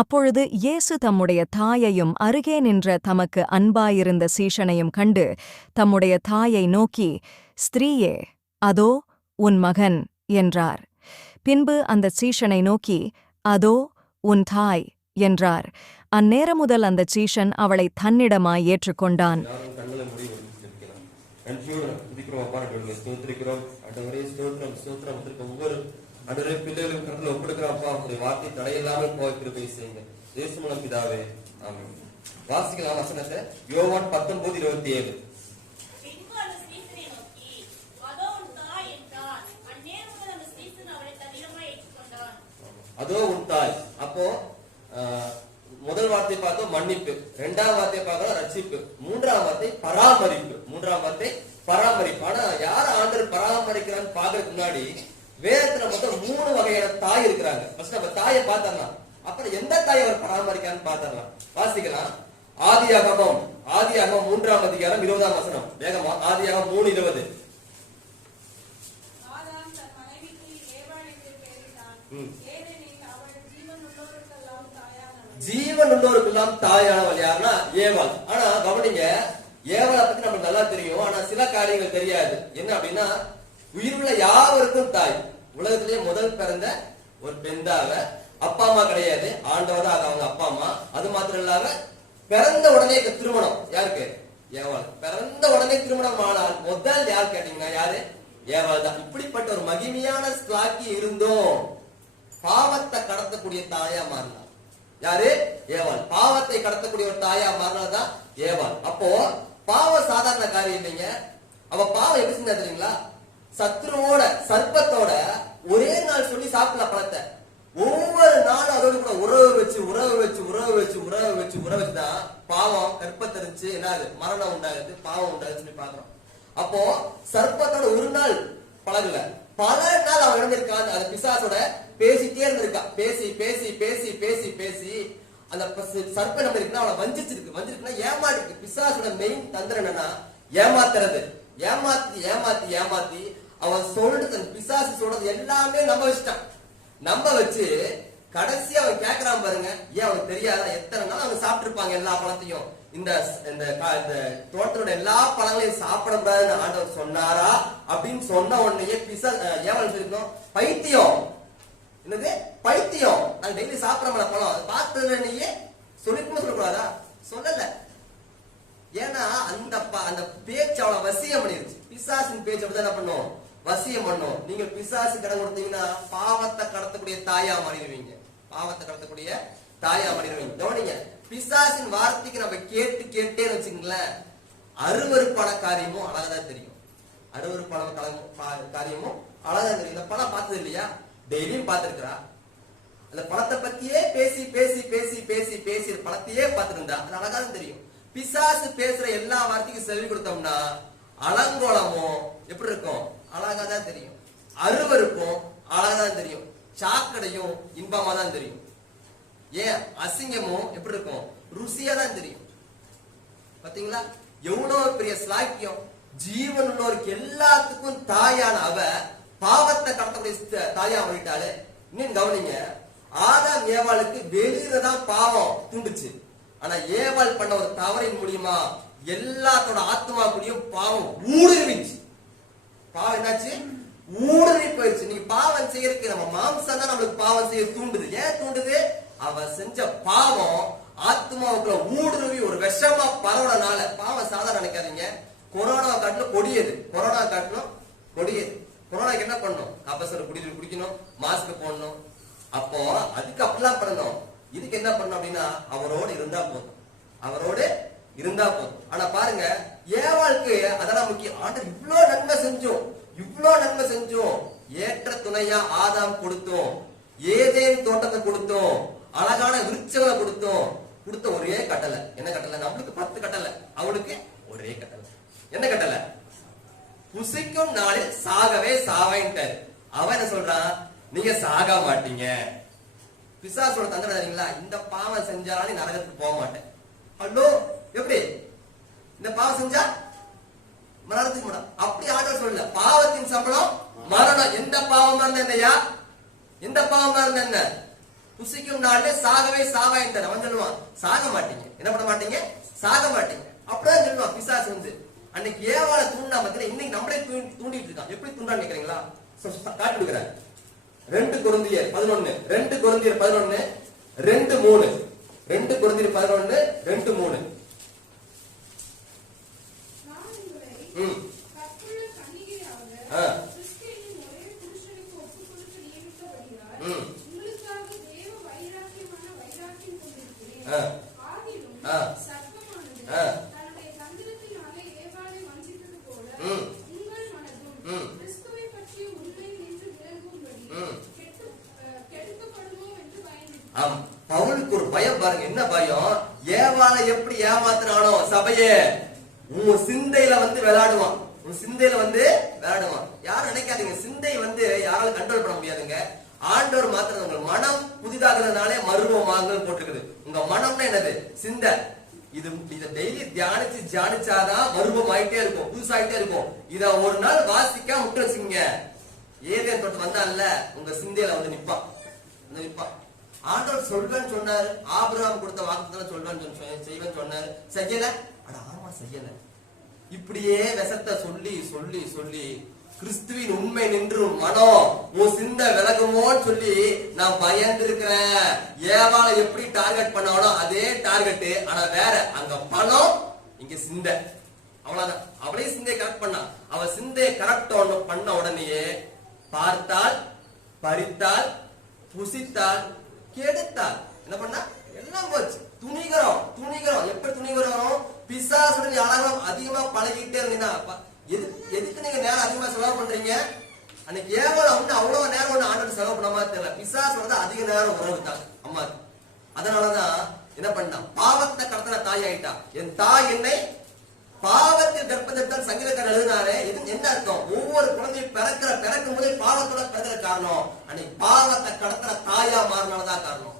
அப்பொழுது இயேசு தம்முடைய தாயையும் அருகே நின்ற தமக்கு அன்பாயிருந்த சீஷனையும் கண்டு தம்முடைய தாயை நோக்கி, ஸ்திரீயே, அதோ உன் மகன் என்றார். பின்பு அந்த சீஷனை நோக்கி, அதோ உன் தாய் என்றார். அந்நேரம் முதல் அந்த சீஷன் அவளை தன்னிடமாய் ஏற்றுக்கொண்டான். அன்றே பிள்ளைகளுக்கு கடத்துல ஒப்பெடுக்கிறப்பா உங்களுடைய வார்த்தை தடையில்லாமல் போக கிருபை செய்யுங்க. இயேசு மூலம் பிதாவே, ஆமென். வாசிக்கலாம் வசனத்தை. யோவான் 19:27. அதோ உன் தாய். அப்போ முதல் வார்த்தை பார்த்தோம் மன்னிப்பு, இரண்டாம் வார்த்தை பார்த்தோம் ரட்சிப்பு, மூன்றாம் வார்த்தை பராமரிப்பு. ஆனா யார ஆண்டவர் பராமரிக்கிறான்னு பாக்குறதுக்கு முன்னாடி வேதத்துல மொத்தம் 3 வகையான தாய் இருக்கிறாங்க. ஃபர்ஸ்ட் நம்ம தாயை பார்த்தரலாம், அப்புறம் எந்த தாயை அவர் பராமரிக்கான்னு பார்த்தரலாம். வாசிக்கலாம். ஆதியாகமம் 3ஆம் அதிகாரம் 20ஆம் வசனம். வேகமா ஆதியாகமம் 3:20. ஜீவன் உள்ளோருக்கெல்லாம் தாயானவள் யாருன்னா ஏவாள். ஆனா கவனிங்க, ஏவாளை பத்தி நமக்கு நல்லா தெரியும், ஆனா சில காரியங்கள் தெரியாது. என்ன அப்படின்னா, உயிருள்ள யாவருக்கும் தாய். உலகத்திலேயே முதல் பிறந்த ஒரு பெண்தாக, அப்பா அம்மா கிடையாது, ஆண்டவர் தான் அவங்க அப்பா அம்மா. அது மாத்திரம் இல்லாம பிறந்த உடனே திருமணம். யாருக்கு? ஏவாள். பிறந்த உடனே திருமணம் ஆனால் முதல் யார் கேட்டீங்கன்னா யாரு? ஏவாள் தான். இப்படிப்பட்ட ஒரு மகிமையான ஸ்லாக்கி இருந்தோம் பாவத்தை கடத்தக்கூடிய தாயா மாறினார். யாரு? ஏவாள். பாவத்தை கடத்தக்கூடிய ஒரு தாயா மாறினதான் ஏவாள். அப்போ பாவம் சாதாரண காரியம் இல்லைங்க. அவ பாவம் எப்படி செஞ்சா தெரியுங்களா? சத்ருவோட, சர்ப்பத்தோட ஒரே நாள் சொல்லி சாப்பிடல பழத்தை. ஒவ்வொரு நாளும் அதோடு கூட உறவு வச்சுதான் பாவம் கற்பத்தரிச்சு என்ன ஆகுது? மரணம் உண்டாகுது, பாவம் உண்டாகுது சொல்லி பாக்குறோம். அப்போ சர்ப்பத்தோட ஒரு நாள் பழகல, பல நாள் அவன் இருந்திருக்கான். அது பிசாசோட பேசிட்டே இருந்திருக்கா. பேசி அந்த சர்ப்ப நம்ம இருக்குன்னா அவளை வஞ்சிருக்குன்னா ஏமாட்டிருக்கு. பிசாசோட மெயின் தந்திரம் என்னன்னா ஏமாத்துறது. ஏமாத்தி அவன் சொல்றது, பிசாசு சொல்றது எல்லாமே நம்ப வச்சு கடைசி அவன் கேக்குறான் பாருங்க. ஏன் அவனுக்கு தெரியாதா? எத்தனை நாள் அவங்க சாப்பிட்டு இருப்பாங்க எல்லா பழத்தையும். இந்த தோட்டத்தோட எல்லா பழங்களையும் சாப்பிடக்கூடாதுன்னு ஆண்டவர் சொன்னாரா அப்படின்னு சொன்ன உடனே ஏவல் சொல்லிருக்கோம், பைத்தியம். என்னது பைத்தியம்? நாங்க டெய்லி சாப்பிடற பழம் பார்த்ததுலயே சொல்லிருக்கணும் சொல்லக்கூடாதா? சொல்லல. ஏன்னா அந்த பேச்சு அவளை வசியம் பண்ணிருச்சு. பிசாசின் பேச்சு அப்படிதான் என்ன பண்ணும்? வசியம் பண்ணும். நீங்க பிசாசு கடன் கொடுத்தீங்கன்னா பாவத்தை கடத்தக்கூடிய தாயா மாறிடுவீங்க. கவனிங்க, பிசாசின் வார்த்தைக்கு நம்ம கேட்டே வச்சுங்களேன், அருவருப்பான காரியமும் அழகாதான் தெரியும். காரியமும் அழகாதான் தெரியும். இந்த படம் பார்த்தது இல்லையா? டெய்லியும் பார்த்திருக்கிறா. அந்த படத்தை பத்தியே பேசி படத்தையே பார்த்திருந்தா அது அழகாதான் தெரியும். பிசாசு பேசுற எல்லா வார்த்தைக்கும் செவி கொடுத்தோம்னா அலங்கோலமும் எப்படி இருக்கும்? அழகாதான் தெரியும். அருவருப்பும் அழகாதான் தெரியும். சாக்கடையும் இன்பமா தான் தெரியும். ஏன் அசிங்கமும் எப்படி இருக்கும்? ருசியா தான் தெரியும். பாத்தீங்களா எவ்வளவு பெரிய ஸ்லாக்கியம்! ஜீவன் உள்ளவருக்கு எல்லாத்துக்கும் தாயான அவ பாவத்தை கடத்தக்கூடிய தாயா போயிட்டாலே. இன்னும் கவனிங்க, ஆதாம் ஏவாளுக்கு வெளியிலதான் பாவம் தூண்டுச்சு. ஆனா ஏவாள் பண்ண ஒரு தவறின் மூலியமா எல்லாத்தோட ஆத்மா கூடயும் பாவம் ஊடுருவிச்சு. பாவம் என்னாச்சு? ஊடுருவி போயிருச்சு. நீங்க பாவம் செய்யறதுக்கு நம்ம மாம்சம் தான் நம்மளுக்கு பாவம் செய்ய தூண்டுது. ஏன் தூண்டுது? அவ செஞ்ச பாவம் ஆத்மாவுக்குள்ள ஊடுருவி ஒரு விஷமா பரவனால. பாவம் சாதாரண நினைக்காதீங்க. கொரோனா காட்டிலும் கொடியது. கொரோனாக்கு என்ன பண்ணணும்? கபசர் குடிக்கணும், மாஸ்க் போடணும். அப்போ அதுக்கு அப்படிலாம் பண்ணணும். இதுக்கு என்ன பண்ணணும் அப்படின்னா அவரோடு இருந்தா போதும். ஆனா பாருங்க, ஏவாளுக்கு அதெல்லாம் முக்கியம். ஆண்டவர் இவ்வளவு நன்மை செஞ்சோம், ஏற்ற துணையா ஆதாம் கொடுத்தோம், ஏதேன் தோட்டத்தை கொடுத்தோம், அழகான விருட்சங்களை கொடுத்த ஒரே கட்டளை. என்ன கட்டளை? நம்மளுக்கு 10 கட்டளை, அவளுக்கு ஒரே கட்டளை. என்ன கட்டளை? புசிக்கும் நாளில் சாகவே சாவேன்ட்டாரு. அவன் என்ன சொல்றான்? நீங்க சாக மாட்டீங்க. பிசாசோட தந்திரம் தெரியுங்களா? இந்த பாவம் செஞ்சாலும் நரகத்துக்கு போக மாட்டேன். ஹலோ, எப்படி இந்த பாவம் செஞ்சா மரணத்துக்கு மாட்டோம்? அப்படி ஆண்டவர் சொல்லல. பாவத்தின் சம்பளம் மரணம். எந்த பாவமா இருந்தா என்னையா? எந்த பாவமா இருந்தா என்ன? புசிக்கும் நாள்ல சாகவே சாவாயின்றார். அவன் சொல்லுவான் சாக மாட்டீங்க, என்ன பண்ண மாட்டீங்க, சாக மாட்டீங்க. அப்படிதான் சொல்லுவான் பிசாசு வந்து. அன்னைக்கு ஏவாளை தூண்டா மத்தியில இன்னைக்கு நம்மளே தூண்டிட்டு இருக்கான். எப்படி தூண்டான்னு நினைக்கிறீங்களா? காட்டி கொடுக்குறாரு. 2 கொரிந்தியர் 11 2 கொரிந்தியர் 11 2:3 2 கொரிந்தியர் 11 2:3. பவுலுக்கு ஒரு பயம் பாருங்க, என்ன பயம்? ஏவாளை எப்படி ஏமாத்தினானோ சபையே, உன் சிந்தையில வந்து விளையாடுவான், உன் சிந்தையில வந்து விளையாடுவான். யாரும் நினைக்காதீங்க, சிந்தை வந்து யாராலும் கண்ட்ரோல் பண்ண முடியாதுங்க. ஆண்டவர் மாத்திரம். உங்க மனம் புதிதாகிறதுனாலே மருவமாங்கள் போட்டிருக்குது. உங்க மனம்னா என்னது? சிந்தை. இத டெய்லி தியானிச்சாதான் மருவம் ஆயிட்டே இருக்கும், புதுசாயிட்டே இருக்கும். இத ஒரு நாள் வாசிக்க விட்டு வச்சுங்க, ஏதேன் தொட்டு வந்தான்ல உங்க சிந்தையில வந்து நிப்பான். ஆண்டவர் சொல்வேன்னு சொன்னாரு, ஆபிரகாம் கொடுத்த வாக்குத்தத்தம் சொல்வேன்னு செய்வேன்னு சொன்னாரு, செய்யல. அட ஆமா செய்யல. இப்படியே விஷத்தை சொல்லி சொல்லி சொல்லி கிறிஸ்துவின் உண்மை நின்று மனம் உன் சிந்தை விலகுமோன்னு சொல்லி நான் பயந்து இருக்கிறேன். ஏவாளை எப்படி டார்கெட் பண்ணானோ அதே டார்கெட், ஆனா வேற. அங்க பணம், இங்க சிந்தை. அவ்வளவுதான். அவளே சிந்தையை கரெக்ட் பண்ணா. அவ சிந்தையை கரெக்ட் பண்ண உடனேயே பார்த்தால், பறித்தால், புசித்தால், கெடுத்தால். என்ன பண்ணா? எல்லாம் போச்சு. துணிகரம். எப்படி துணிகரம்? பிசாசுடன் யாரும் அதிகமா பழகிட்டே இருந்தீங்கன்னா எதுக்கு நீங்க நேரம் அதிகமா செலவு பண்றீங்க? அன்னைக்கு ஏவாளை வந்து அவ்வளவு நேரம் ஒண்ணு ஆண்டவர் செலவு பண்ண மாதிரி தெரியல. பிசாசு வந்து அதிக நேரம் உறவு தான் அம்மா. அதனாலதான் என்ன பண்ணான்? பாவத்தை கடத்தின தாய் ஆயிட்டா. என் தாய் என்னை பாவத்தில் கர்ப்பத்தான் சங்கீதக்காரர் எழுதினாரே. இது என்ன அர்த்தம்? ஒவ்வொரு குழந்தையும் பிறக்கும் போதே பாவத்தோட பிறக்கிற காரணம். அன்னைக்கு பாவத்தை கடத்துற தாயா மாறினாலதான் காரணம்.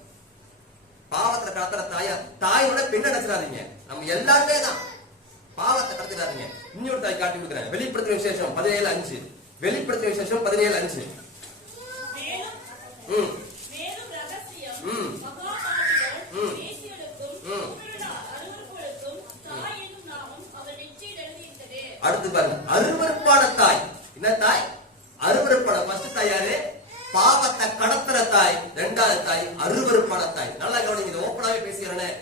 பாவத்தை கடத்துற தாயோட பெண்ணை நினைச்சிடாதீங்க. நம்ம எல்லாருமே தான் பாவத்தை கடத்திடாதீங்க. இன்னொரு தாய் காட்டி கொடுக்குறேன். வெளிப்படுத்தின விசேஷம் 17:5. வெளிப்படுத்தின விசேஷம் 17:5. அடுத்து பாருங்க, அருவருப்பான தாய். என்ன தாய்? அருவருப்பான. ஃபர்ஸ்ட் தாய் யாரு? பாவத்தை கடத்துற தாய். இரண்டாவது தாய் அருவருப்பான தாய். நல்லா கவனிங்க, இது ஓப்பனாவே பேசுகிறேன்.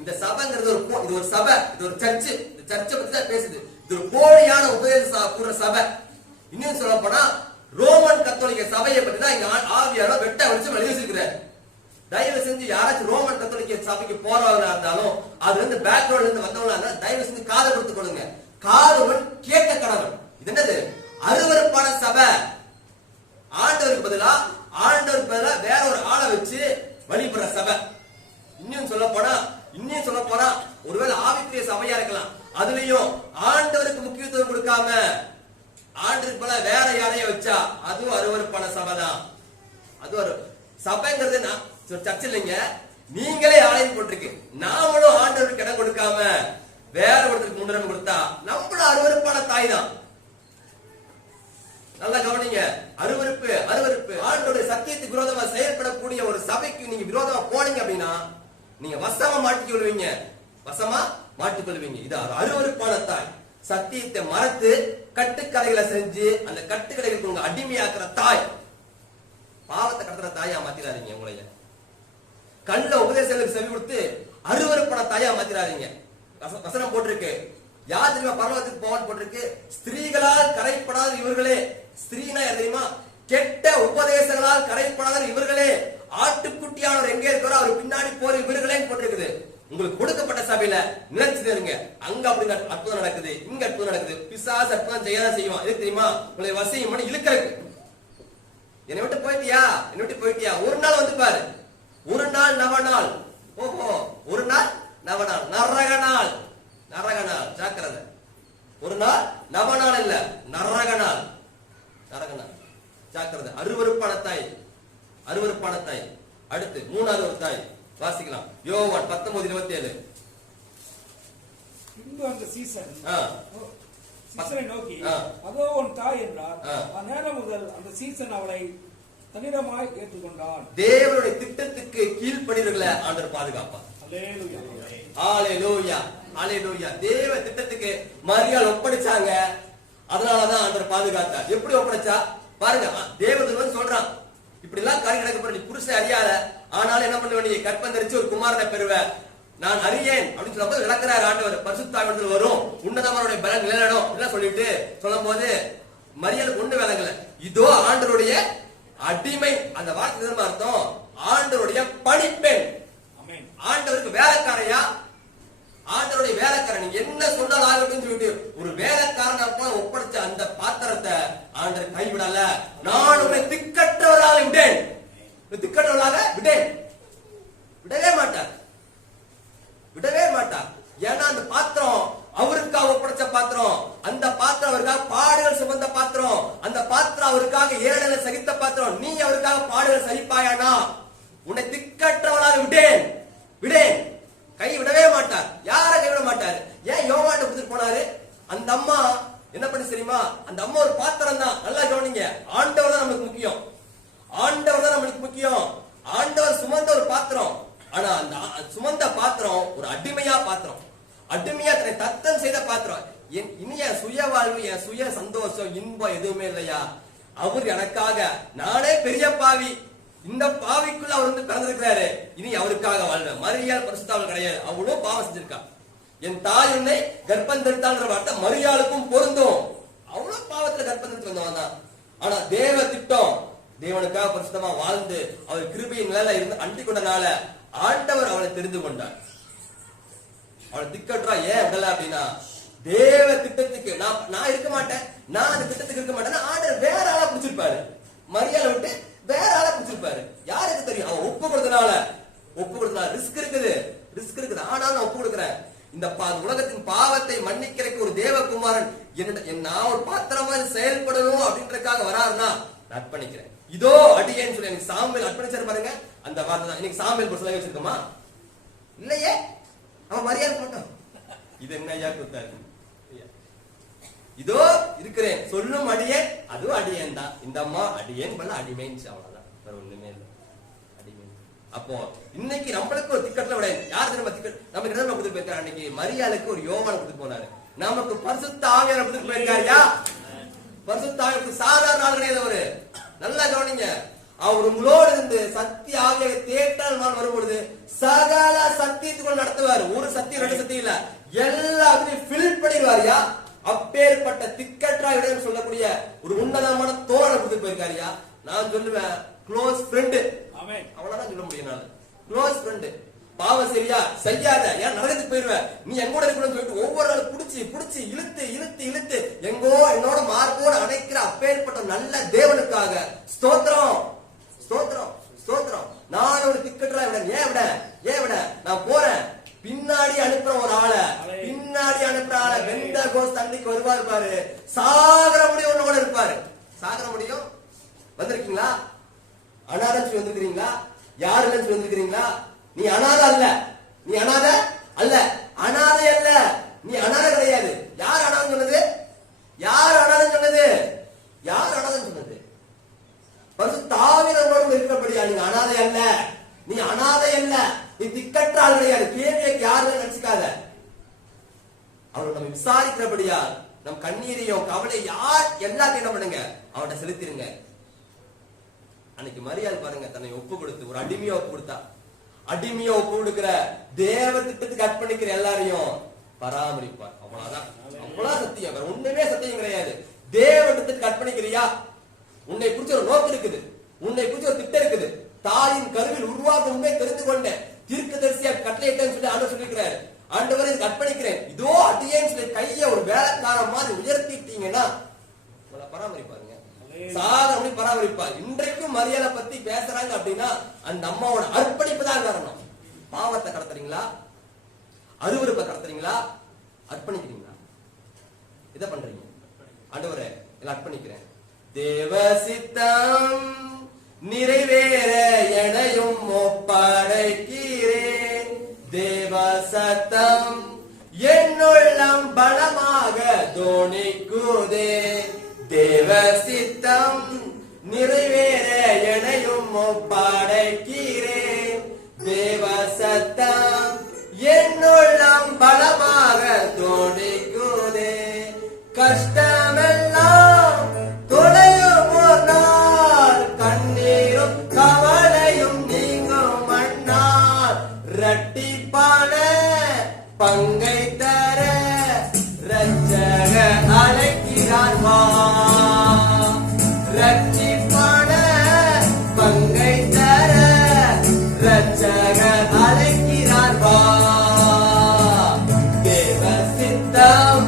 இந்த சபைங்கிறது இது ஒரு சபை, இது ஒரு சர்ச்சு. இந்த சர்ச்சை பத்தி தான் பேசுது. இது ஒரு போலியான உபதேச கூற சபை. இன்னும் சொல்ல போனா ரோமன் கத்தோலிக்க சபையை பத்தி தான் இங்க ஆவியாரோ வெட்ட வச்சு எழுதி வச்சிருக்கிறார். தயவு செஞ்சு யாராச்சும் ரோமன் கத்தோலிக்க சபைக்கு போறவங்களா இருந்தாலும், அது வந்து பேக்ரவுண்ட்ல இருந்து வந்தவங்களா இருந்தா தயவு செஞ்சு காதை கொடுத்து கொள்ளுங்க. காதுவன் கேட்க கடவன். இது என்னது? அருவருப்பான சபை. ஆண்டவருக்கு பதிலா வேற ஒரு ஆளை வச்சு வழிபடுற சபை. இன்னும் சொல்ல போனா ஒருவேளை ஆவிக்குரிய சபையா இருக்கலாம். அதுலயும் ஆண்டவருக்கு முக்கியத்துவம் கொடுக்காம ஆண்டவருக்கு போல வேற யாரையும் வச்சா அதுவும் அருவருப்பான சபை தான். அது ஒரு சபைங்கிறது சர்ச்சை இல்லைங்க, நீங்களே ஆலயம் போட்டிருக்கு. நாமளும் ஆண்டவருக்கு இடம் கொடுக்காம வேற ஒருத்தருக்கு முன்னுரிமை கொடுத்தா நம்மளும் அருவருப்பான தாய் தான். நல்லா கவனிங்க. அருவருப்பு. ஆண்டோட சத்தியத்துக்கு விரோதமா செயல்படக்கூடிய ஒரு சபைக்கு நீங்க விரோதமா போனீங்க அப்படின்னா நீங்க வசமா மாட்டிக்கொள்வீங்க. இது அருவருப்பான தாய். சத்தியத்தை மறத்து கட்டுக்கதைகளை செஞ்சு அந்த கட்டுக்கதைகளுக்கு உங்க அடிமையாக்குற தாய். பாவத்தை கடத்துற தாயா மாத்திராதீங்க. உங்களைய கண்ட உபதேசங்களுக்கு செவி கொடுத்து அருவருப்பான தாயா மாத்திராதீங்க. வசனம் போட்டிருக்கு, யார் தெரியுமா பரலோகத்துக்கு போவான்னு போட்டிருக்கு? ஸ்திரீகளால் கரைப்படாத இவர்களே. ஸ்திரீனா தெரியுமா? கெட்ட உபதேசங்களால் கரைப்படாத இவர்களே. ஆட்டுக்குட்டியானவர் எங்கே இருக்கிறோ அவர் பின்னாடி போற இவர்களே போட்டிருக்குது. உங்களுக்கு கொடுக்கப்பட்ட சபையில நினைச்சிருங்க, அங்க அப்படி அற்புதம் நடக்குது, இங்க அற்புதம் நடக்குது. பிசாசு அற்புதம் செய்யதான் செய்வான். எது தெரியுமா? உங்களை வசியம் பண்ணி இழுக்கிறதுக்கு. என்னை விட்டு போயிட்டியா? ஒரு நாள் வந்து பாரு. ஒரு நாள் நவநாள். ஓஹோ, ஒரு நாள் நவநாள். நரக நாள். ஜாக்கிரதை. ஒரு நாள் நவநாள் இல்ல, நரக நாள். ஜாக்கிரதை. அருவருப்பான தாய். அடுத்து மூணாவது ஒரு தாய் வாசிக்கலாம். யோவான் 19:27. பின்பு அந்த சீசனை நோக்கி அதோ உன் தாய் என்றார். அந்நேரம் முதல் அந்த சீசன் அவளை தன்னிடமாய் ஏற்றுக்கொண்டான். தேவனுடைய திட்டத்துக்கு கீழ்ப்படிறவர்களை ஆண்டவர் பாதுகாப்பார். அல்லேலூயா. ஹalleluya ஹalleluya. தேவ திட்டத்துக்கு மரியாள் ஒப்படைச்சாங்க, அதனாலதான் ஆண்டவர் பாதுகாத்தார். எப்படி ஒப்படைச்சா பாருங்க, தேவதூதன் சொல்றான், இப்படி எல்லாம் காரியம் நடக்க போற, நீ புருஷன் அறியாத, ஆனாலும் என்ன பண்ணுவ, நீ கற்பந்தரிச்சு ஒரு குமாரனை பெறுவ, நான் அறியேன் அப்படின்னு சொல்லும்போது விளக்குறாரு ஆண்டவர். பரிசுத்தாவிடத்தில் வரும், உன்னதமானுடைய பலன் நிலையிடும் எல்லாம் சொல்லிட்டு சொல்லும் போது மரியாளுக்கு ஒண்ணு விளங்கல. இதோ ஆண்டவருடைய அடிமை, அந்த வார்த்தை திரும்ப அர்த்தம் ஆண்டவருடைய பணிப்பெண். ஆண்டவருக்கு வேலைக்காரையா, ஆண்டவருடைய வேலைக்காரன், நீங்க என்ன சொன்னாலும் ஆகட்டும் சொல்லிட்டு ஒரு வேலைக்காரன் ஒப்படைச்ச அந்த பாத்திரத்தை ஆண்டவர் கைவிடல. நான் உன்னை திக்கற்றவராக விட்டேன், திக்கற்றவராக விட்டேன். விடவே மாட்டார், விடவே மாட்டார். ஏன்னா அந்த பாத்திரம் அவருக்காக ஒப்படைச்ச பாத்திரம், அந்த பாத்திரம் அவருக்காக பாடுகள் சுமந்த பாத்திரம், அந்த பாத்திரம் அவருக்காக ஏழனை சகித்த பாத்திரம். நீ அவருக்காக பாடுகள் சகிப்பாயானா உன்னை திக்கற்றவளாக விட்டேன், விடேன். கை விடவே மாட்டார். யார கைவிட மாட்டாரு. ஏன் யோவான்ட்ட கொடுத்துட்டு போனாரு? அந்த அம்மா என்ன பண்ணி தெரியுமா, அந்த அம்மா ஒரு பாத்திரம் தான். நல்லா கவனிங்க, ஆண்டவர் தான் நமக்கு முக்கியம், ஆண்டவர் தான் நம்மளுக்கு முக்கியம். ஆண்டவர் சுமந்த ஒரு பாத்திரம், ஆனா அந்த சுமந்த பாத்திரம் ஒரு அடிமையா பாத்திரம், அடிமையா தன்னை தத்தம் செய்த பாத்திரம். இனி என் சுய வாழ்வு, என் சுய சந்தோஷம், இன்பம் எதுவுமே இல்லையா, அவர் எனக்காக, நானே பெரிய பாவி, இந்த பாவிக்குள்ள அவர் வந்து பிறந்திருக்கிறாரு, இனி அவருக்காக வாழ்வேன். மரியாள் பரிசுத்தவாள் கிடையாது, அவளும் பாவம் செஞ்சிருக்கா. என் தாய் உன்னை கர்ப்பம் தரித்தாள்ன்ற வார்த்தை மரியாளுக்கும் பொருந்தும். அவ்வளவு பாவத்துல கர்ப்பம் தரித்து வந்தவன் தான். ஆனா தேவ திட்டம், தேவனுக்காக பரிசுத்தமா வாழ்ந்து அவர் கிருபையின் நிலையில இருந்து அண்டிக் கொண்டனால ஆண்டவர் அவளை தெரிந்து கொண்டார். அவளை திக்கற்றா ஏன் விடல அப்படின்னா, தேவ திட்டத்துக்கு நான் இருக்க மாட்டேன், நான் அந்த திட்டத்துக்கு இருக்க மாட்டேன், ஆண்டவர் வேற ஆளா பிடிச்சிருப்பாரு. மரியாதை விட்டு வேற ஆளா பிடிச்சிருப்பாரு. யாருக்கு தெரியும்? அவன் ஒப்பு கொடுத்தனால, ஒப்பு கொடுத்தனால ரிஸ்க் இருக்குது, ரிஸ்க் இருக்குது. ஆனாலும் நான் ஒப்பு கொடுக்கிறேன். இந்த உலகத்தின் பாவத்தை மன்னிக்கிறதுக்கு ஒரு தேவகுமாரன் நான் ஒரு பாத்திரமா செயல்படணும் அப்படின்றதுக்காக வராருன்னா நான் அர்ப்பணிக்கிறேன். இதோ அடியேன்னு சொல்லி எனக்கு சாமுவேல் அர்ப்பணிச்சாரு பாருங்க, அந்த வார்த்தை தான். இன்னைக்கு சாமுவேல் ஒரு சிலை வச்சிருக்கோமா? இல்லையே, அவன் மரியாதை போட்டான். இது என்ன ஐயா கொடுத்தாரு? இதோ இருக்கிறேன் சொல்லும் அடியேன், அதுவும் அடியேன் தான். இந்த அம்மா அடியேன் பண்ண அடிமைன்னு, அவ்வளவுதான், வேற ஒண்ணுமே இல்லை. அடிமை. அப்போ இன்னைக்கு நம்மளுக்கு ஒரு திக்கட்ல விட யாருக்கு நம்ம திக்கட் நமக்கு என்ன கொடுத்து போயிருக்காரு? அன்னைக்கு மரியாளுக்கு ஒரு யோவான் கொடுத்து போனாரு, நமக்கு பரிசுத்த ஆவியார் கொடுத்து போயிருக்காருயா. பரிசுத்த ஆவியார் சாதாரண ஆள் கிடையாது அவரு. நல்லா கவனிங்க, அவர் உங்களோடு இருந்து சத்திய ஆவியாக தேட்டால் நான் வரும்பொழுது சகல சத்தியத்துக்குள் நடத்துவார். ஒரு சத்தியம் ரெண்டு சத்தியம் இல்ல, எல்லாத்தையும் ஃபில் பண்ணிடுவாரியா. அப்பேற்பட்ட திக்கற்றா இடம் சொல்லக்கூடிய ஒரு உன்னதமான தோழனை கொடுத்து போயிருக்காரியா. நான் சொல்லுவேன் க்ளோஸ் ஃப்ரெண்டு, அவ்வளவுதான் சொல்ல முடியும். நான் க்ளோஸ் ஃப்ரெண்டு. பாவம் சரியா செய்யாத, ஏன் நரகத்துக்கு போயிருவேன், நீ எங்கூட இருக்கணும்னு சொல்லிட்டு ஒவ்வொரு நாள் புடிச்சு புடிச்சு இழுத்து இழுத்து இழுத்து எங்கோ என்னோட மார்போடு அணைக்கிற அப்பேற்பட்ட நல்ல தேவனுக்காக ஸ்தோத்திரம் ஸ்தோத்திரம் ஸ்தோத்திரம். நான் ஒரு திக்கற்றா விட ஏன் விட ஏன் விட நான் போறேன். பின்னாடி அனுப்புற ஒரு ஆளை, பின்னாடி அனுப்புற ஆளை வெந்த கோஸ் தண்ணிக்கு வருவாரு பாரு, சாகர முடியும் ஒண்ணு கூட இருப்பாரு. சாகர முடியும் வந்திருக்கீங்களா? அனாதை வந்திருக்கிறீங்களா? யாரு வந்திருக்கிறீங்களா? நீ அனாதை அல்ல, நீ அனாதை அல்ல, அனாதை அல்ல, நீ அனாதை கிடையாது. யார் அனாதை சொன்னது? யார் அனாதை சொன்னது? யார் அனாதை சொன்னது? பரிசுத்த ஆவியானவரோடு இருக்கிறபடியா நீங்க அனாதை அல்ல, நீ அனாதை அல்ல, நீ திக்கற்ற ஆள் கிடையாது. கேள்வியை யாருன்னு நினைச்சுக்காத. அவர் நம்ம விசாரிக்கிறபடியா நம் கண்ணீரையும் கவலை யார் எல்லாத்தையும் என்ன பண்ணுங்க, அவன்கிட்ட செலுத்திருங்க. அன்னைக்கு மரியாதை பாருங்க, தன்னை ஒப்பு கொடுத்து ஒரு அடிமையா ஒப்பு கொடுத்தா. அடிமையா ஒப்பு கொடுக்கிற தேவ திட்டத்துக்கு அர்ப்பணிக்கிற எல்லாரையும் பராமரிப்பார். அவ்வளவுதான், அவ்வளவு சத்தியம், வேற ஒண்ணுமே சத்தியம் கிடையாது. தேவ திட்டத்துக்கு அர்ப்பணிக்கிறியா? உன்னை குறிச்சு ஒரு நோக்கம் இருக்குது, உன்னை குறிச்சு ஒரு திட்டம் இருக்குது. தாயின் கருவில் உருவாக்க உண்மை தெரிந்து கொண்டேன், தீர்க்கதரிசியா கட்டளையிட்டேன்னு சொல்லி ஆண்டவர் சொல்லியிருக்கிறாரு. ஆண்டவரை அர்ப்பணிக்கிறேன், இதோ அடியேன்னு சொல்லி கைய ஒரு வேலைக்காரன் மாதிரி உயர்த்திட்டீங்கன்னா உங்களை பராமரிப்பாருங்க, சாதனை பராமரிப்பார். இன்றைக்கும் மரியாதை பத்தி பேசுறாங்க அப்படின்னா அந்த அம்மாவோட அர்ப்பணிப்பு தான் காரணம். பாவத்தை கடத்துறீங்களா? அருவருப்பை கடத்துறீங்களா? அர்ப்பணிக்கிறீங்களா? இதை பண்றீங்க. ஆண்டவரே எல்லாம் அர்ப்பணிக்கிறேன், தேவ சித்தம் நிறைவேற எனையும் ஒப்படைக்கிறேன், தேவ சத்தம் என்னுள்ளம் பலமாக தோணிக்குதே, தேவ சித்தம் நிறைவேற எனையும் ஒப்படைக்கிறேன் தேவ சத்தம் என்னுள்ளம் பலமாக தோணிக்குதே கஷ்டமெல்லாம் தொலையும் ஒரு நாள் கண்ணீரும் கவலையும் நீங்கும் மண்ணால் இரட்டிப்பான பங்கை தர ரட்சக அழைக்கிறார் வா இரட்டிப்பான பங்கை தர ரட்சக அழைக்கிறார் வா தேவ சித்தம்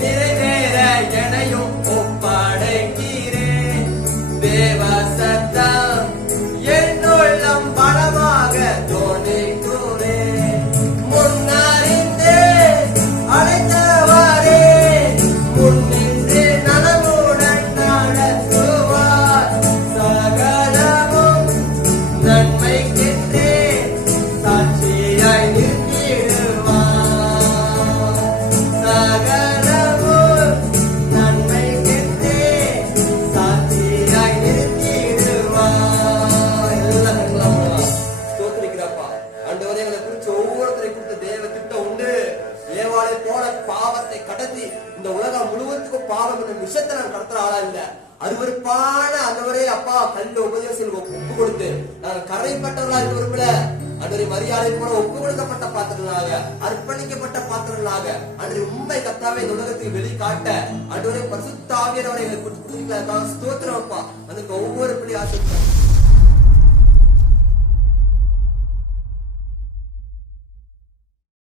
நிறைவேற எனையும் ஒப்படைக்கிறேன் தேவ சத்தம் என்னுள்ளம் பலமாக தோணிக்குதே முன்னறிந்தே அழைத்தவாறே முன்னின்று நலமுடன் நடத்துவார் சகலமும் நன்மைக்கென்றே சாட்சியாய் நிற்கிடுவார் சகலமும் நன்மைக்கென்றே சாட்சியாய் நிற்கிடுவார் எல்லாம் ஸ்தோத்திரிக்கிறப்பா ஆண்டவரே எங்களை குறித்து ஒவ்வொருத்தரை குறித்து தேவ திட்டம் உண்டு ஏவாளை போல பாவத்தை கடத்தி இந்த உலகம் முழுவதுக்கும் பாவம் என்னும் விஷயத்தை நான் கடத்துற ஆளா இல்ல அருவருப்பான அந்தவரே அப்பா கல்ல உபதேசம் ஒப்பு கொடுத்து நாங்க கரைப்பட்டவர்களா இருக்க விரும்பல அன்றைய மரியாதை போல ஒப்பு கொடுக்கப்பட்ட பாத்திரங்களாக அர்ப்பணிக்கப்பட்ட பாத்திரங்களாக அன்றைய உண்மை கத்தாவே இந்த உலகத்துக்கு வெளிக்காட்ட அன்றைய பரிசுத்த ஆவியானவரை எங்களுக்கு கொடுத்து ஸ்தோத்திரம் அப்பா அதுக்கு ஒவ்வொரு பிள்ளை ஆசை